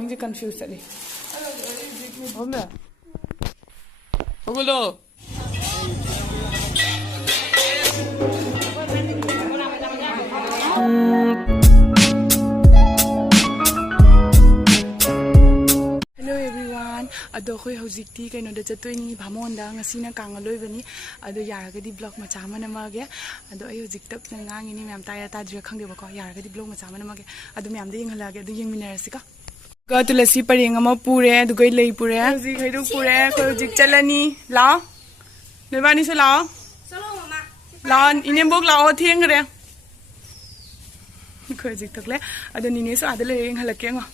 이제 confused 돼. 뭐야? 뭐글로? Hello everyone. Ado khoi hojikti kainoda chattoini bhamonda ngasina kang aloiba ni ado yaragadi vlog macha mana mage ado ai hojik tak ngangini myam ta ya ta dre khangde ba ko yaragadi vlog macha mana mage ado myam de yenghalage ado yengminarasi ka ka tulasi pareng ama pure adu gai lei pure hojik haiduk pure khoi hojik chalani lao nebani se lao chalo mama lao inem bok lao thieng gre khoi hojik takle ado nini so adale yenghalake ngo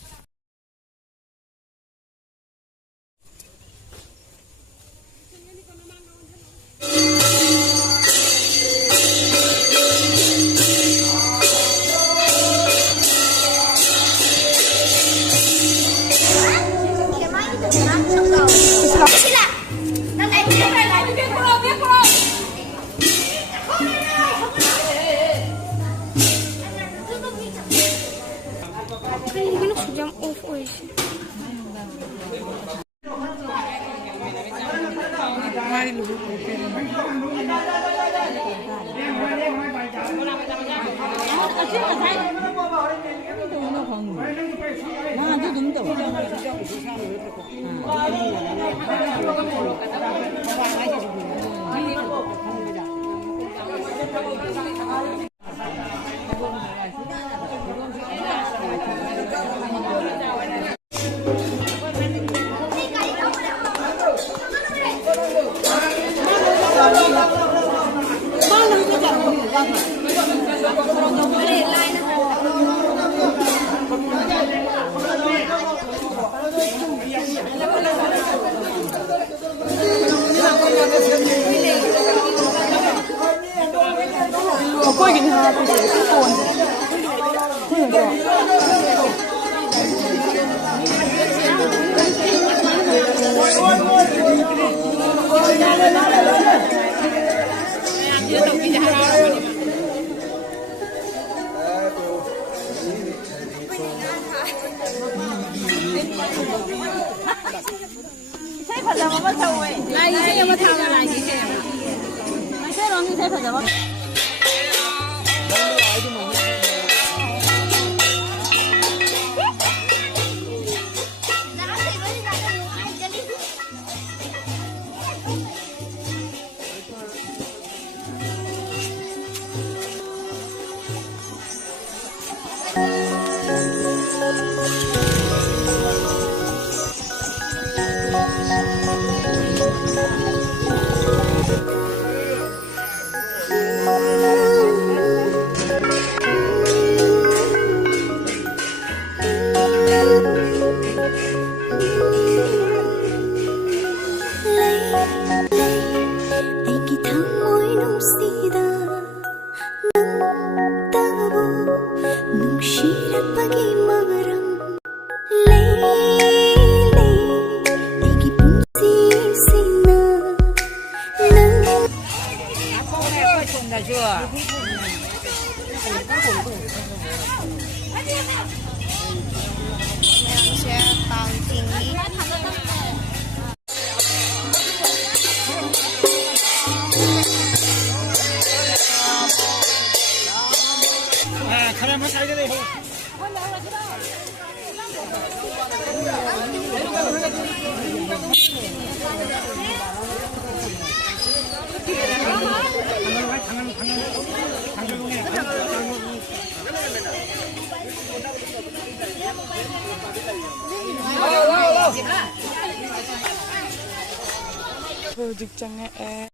직장에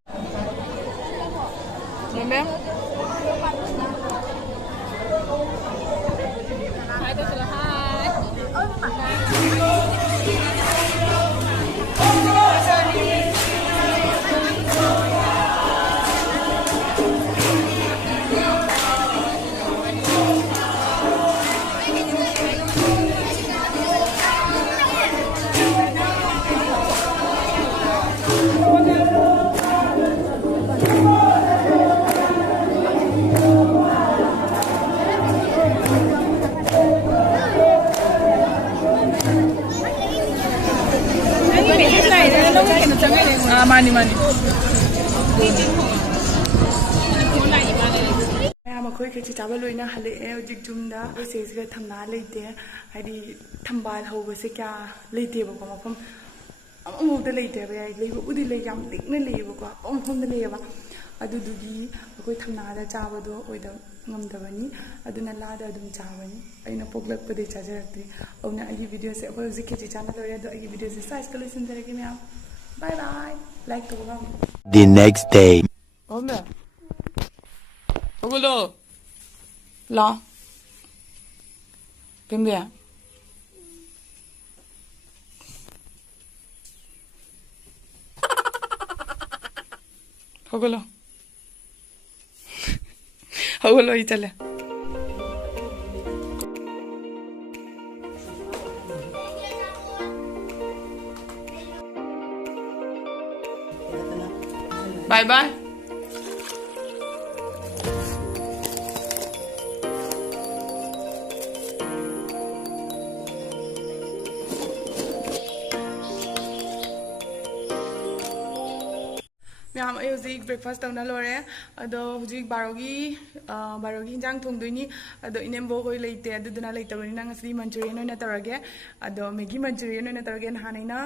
그러면 mani mani ma'am अखोई खेची चावल लोइना हले हजिक जुमदा सेसिगा थमना लेते हाइदी थंबाल हौबसे क्या लेते बको मफम अमुदा लेते बे लेबो उदी ले याम तिकने लेबको अमफम लेबा अदुदुगी अखोई थमनादा चाबदो ओइदा ngamdabani aduna lada adum chabani aina poglakpade chajarati auna agi video se akhoi hojik khichi channel lore ado agi video se size collection tareke myam bye bye like to go the next day omna ogulo la kembya ogulo ogulo itale bye bye ma'am हजिक breakfast तौना लोरे अदो हजिक बारोगी हिंजांग थोंदोइनी अदो इनेम्बो कोई लेते अदुदुना लेतबनिना ngasi manchurian ओइना तौरगे अदो Maggi manchurian ओइना तौरगे नहानैना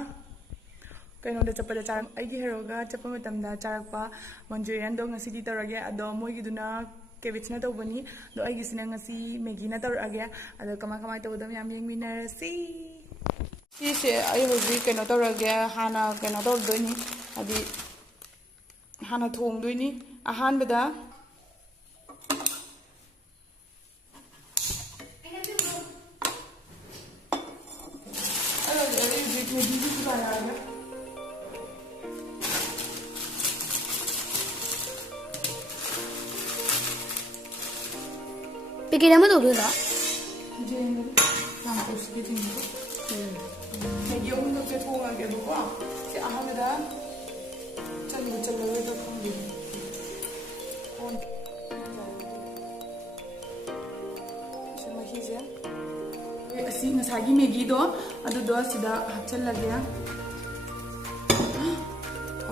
कइनोदा चपदा चार आइगी हेरोगा चपा मतमदा चारकपा manchurian दो ngasi दी तौरगे अदो मोइगिदुना केबेज ना तौबनी दो आइगिसिना ngasi मैगी ना तौरगे अदो कमा तौदम याम येंगमिनरसी सिसे आइ हजिक कइनो तौरगे हाना कइनो तौदोइनी अदि हाना थोंदोइनी अहानबदा Pikir nama tu dulu. Jangan campur sedikit ini. Lagi orang tu saya thong lagi tu kah? Si aham dah, cakap tu thong dia. Semua hijau. Asyik ngasagi Maggie tu, ada dua sudah hafal lagi ya.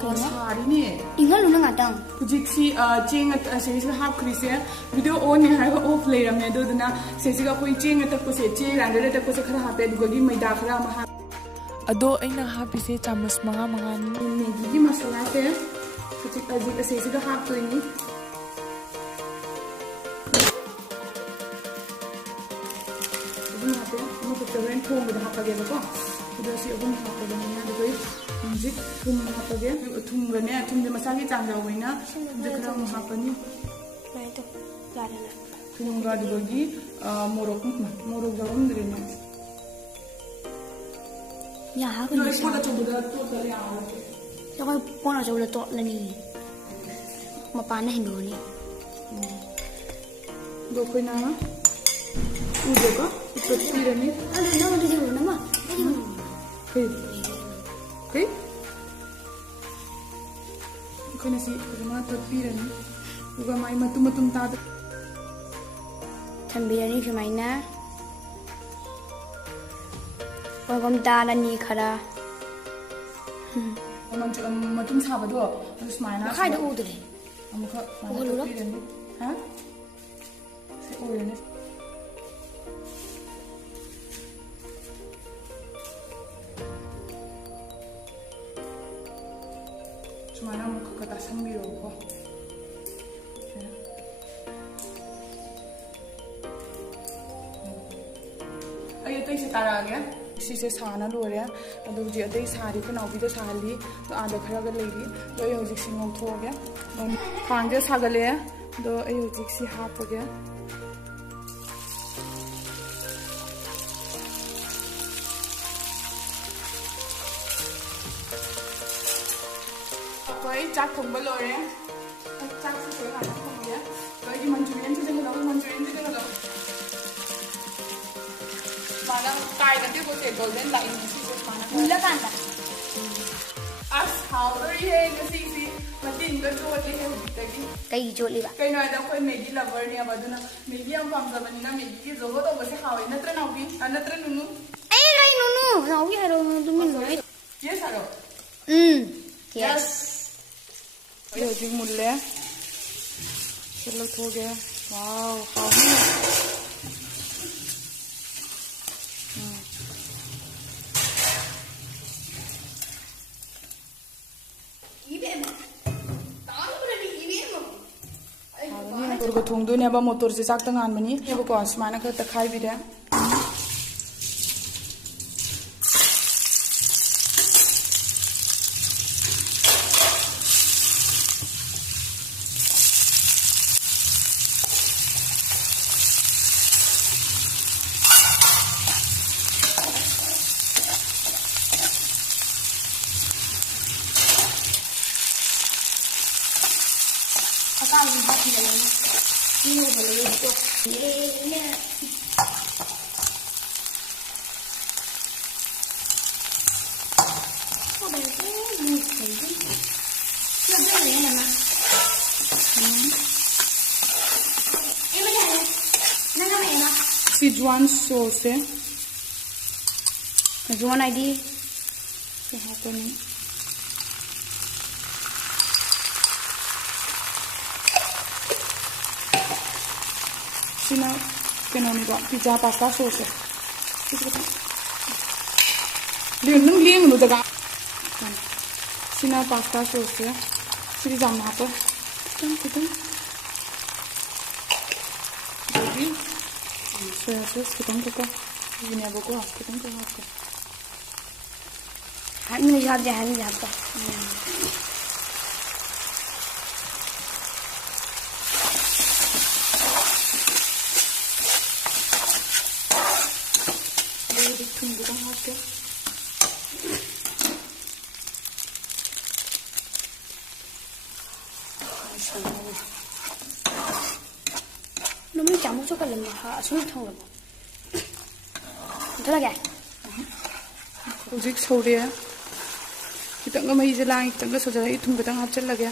Hari ni. Ingat lu nak datang. Hujiksi ceng sesi hap krisi video on ni hari off lay ramai tu na sesi ka koi ceng atak ko se ceng randa atak ko se khara hape du gagi maida khara ma hap ado aina hapi se chamas manga ni Maggie ki masala se hujik ajik sesi ka hap tu ini ini hape mo ko teren thong bada hap lagi ko udah si abang hap lagi ni ada koi hujik thum hap lagi thum gane thum de masala ki chang jaw na dekra mo hapani Nah itu, lada lah. thum ga du gagi morok jawam direna Ya, aku no ni. es pula coba tu kali awal Ya, aku pun nak coba letak lah ni. Mapana Hindu ni. do koi na udah ka ikut pirani Aduh, nama tu dulu nama. Okay? Kau nasi rumah terpirani, juga main matum tak. Sambil ni cuma ina. Orang dah ni kara. Matum sahabat tu, terus main apa? Makai dah udah deh. Muka Oh, lu lah? terpirani, hah? Oh ini. Cuma nama kata sambil kok. Ayo tu isi tara lagi. Sisi sana luar ya. Aduh jadi ada sari pun aku itu sari. Tu ada kerja lagi. Tu ayo jiksi ngau ya. Kangge sagale ya. Tu ayo jiksi hap ya. Koi cak thong balor ya. Cak se se ana thong ya. Koi di manchurian se jeng lo. Mana kai nanti ko se golden line si se mana. Mula kan dah. As how are you si matin ko jo le he bitagi. Kay hijau liba. Koi no ada koi Maggie lover ni abaduna. Maggie ang panggaban na Maggie ki zogo to base hawi natra naubi natra nunu. Eh, kay nunu. Nawi haro tu min. Yes haro. Yes. Bây giờ chúng một lẽ rất là thô kìa. Wow, hóng nhỉ. Motor thùng đôi nè, motor sẽ chắc tăng ăn mà nhỉ. Bây giờ smart nó cứ khai bị đấy. Acá hay un papi de lana. Y no se lo digo. Szechuan sauce. Szechuan ID. Cái hạt của mình. Xin nào, cái này gọi pizza pasta sauce. Liền nâng liêng nữa cả. Xin nào pasta sauce. Xin giảm hạt thôi. Kita. Jadi, soya sauce kita buka. Ini apa gua? Kita buka. Hani jawab. Tunggu hati. Nó mới chẳng một số cái lần mà họ xuống không được. Thế là kìa. Hꯧꯖꯤꯛ ꯁꯧꯔꯦ. Khitanga ꯃꯍꯤꯁꯦ ꯂꯥꯡꯉꯤ, khitanga ꯁꯧꯖꯔꯛꯏ, ꯊꯨꯝ ꯈꯤꯇꯪ ꯍꯥꯞꯆꯤꯜꯂꯒꯦ.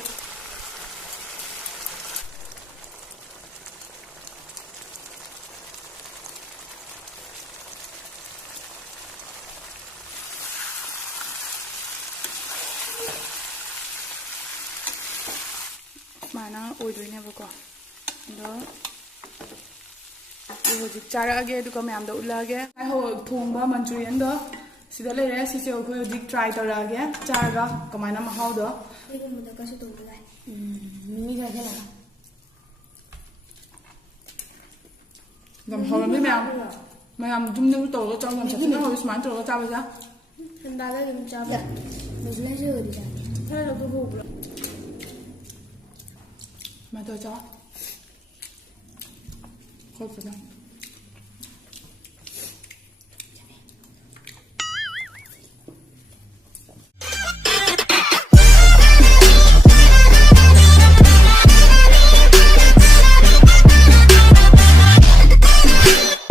Mana oidoinebako. Ado hojik charage aduga mayam da ulage. Ai ho thongba manchurian do sida lere sise khoi hojik try tarage charaga kamaina mahau do. Iku muda kasi to ulai. Mini ga khala. Gam horam me mayam dum nu to lo chong gam sa na ho sman to lo cha ba sa. Handa la gam cha ba. Muslim se ho di ja. Thai lo to ho bro. Mà tôi cho. Không phải đâu.